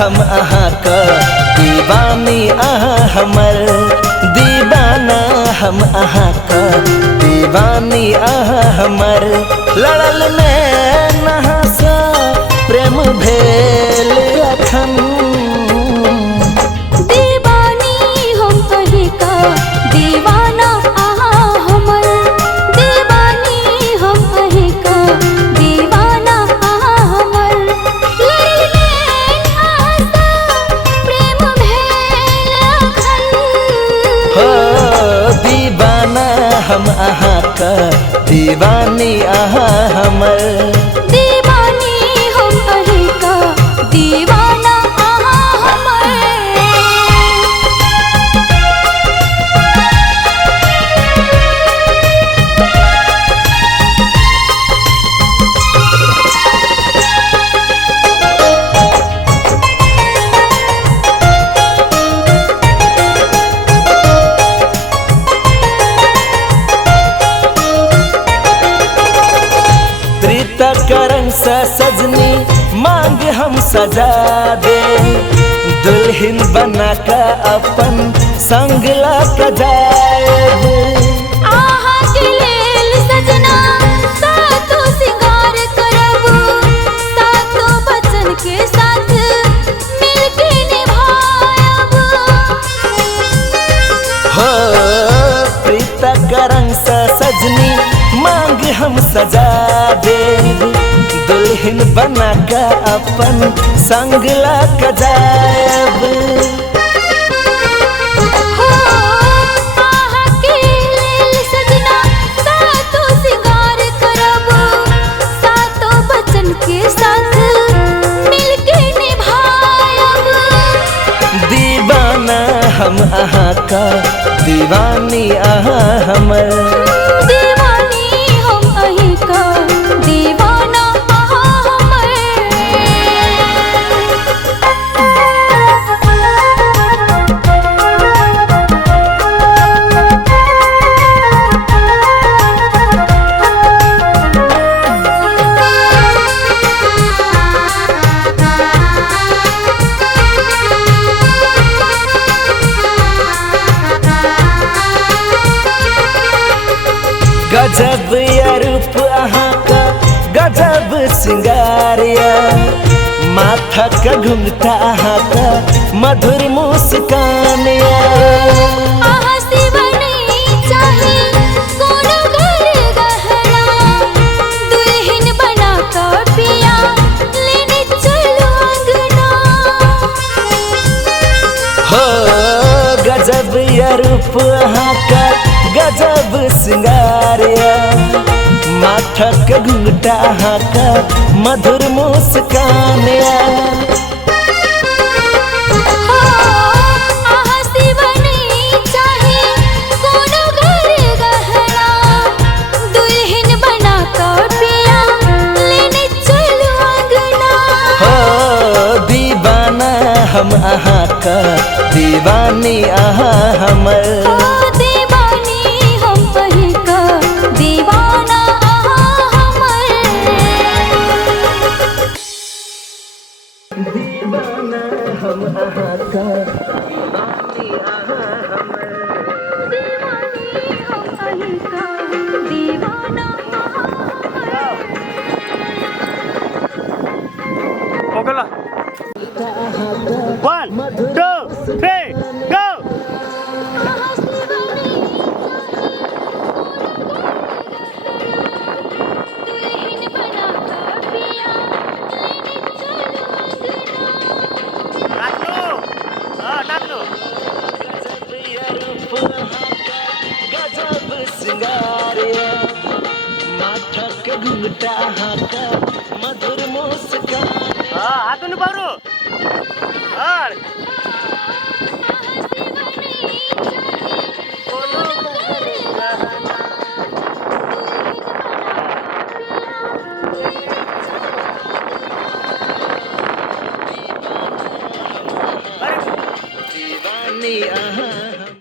हम अहाँ का दीवानी अहाँ हमर दीवाना हम अहाँ का दीवानी अहाँ हमर लड़ल में नहासा प्रेम भेल अखन दीवानी हम कहीं का दीवाना अहाँ हमर दीवानी हम कहीं का दीवाना अहाँ हमर लड़ल में नहासा प्रेम भेल अखन हो दीवाना हम अहाँ का दीवानी अहाँ हमर दीवानी हम कहीं का दीवाना अहाँ हमर करन सा सजनी मांग हम सजा दे दुल्हन बना का अपन संग ला के जाएब आहा के लेल सजना सातो सिंगार करब सातो बचन के साथ मिलके निभायब हो प्रीता करन सा सजनी मांग हम सजा दे दुल्हन बना का अपन संग ला के जाएब हो आहा के लेल सजना सातो सिंगार करब सातो बचन के साथ मिलके निभायब दीवाना हम अहाँ का दीवानी अहाँ हमर दीवानी हम कहीं का दीवाना अहाँ हमर गजब या रूप अहाँ का गजब सिंगारिया माथा का घुंघटा अहाँ का मधुर मुस्कानिया आहा सिवनी चाहे कोनो घर गहना दुल्हन बना का पिया लेने चलो अंगना हो गजब या रूप अहाँ का गजब सिंगारिया माथा का घुंघटा अहाँ का मधुर मुस्कानिया हो आहा सिवनी चाहे कोनो घर गहना दुल्हन बना का पिया लेने चलो अंगना हो दीवाना हम अहाँ का दीवानी अहाँ हमर दीवानी हम कहीं का दीवाना अहाँ हमर दीवाना हम अहाँ का दीवानी अहाँ हमर दीवानी हम कहीं का दीवाना अहाँ हमर हो गला 1 2 3 go आहा सिवनी दुल्हन बना का पिया लेने चलो अंगना नाच लो हां नाच लो गजब या रूप अहाँ का गजब सिंगारिया माथा का घुंघटा अहाँ का मधुर मुस्कान हां हाथ न बारो हां कोनो घर गहना दीवानी अहाँ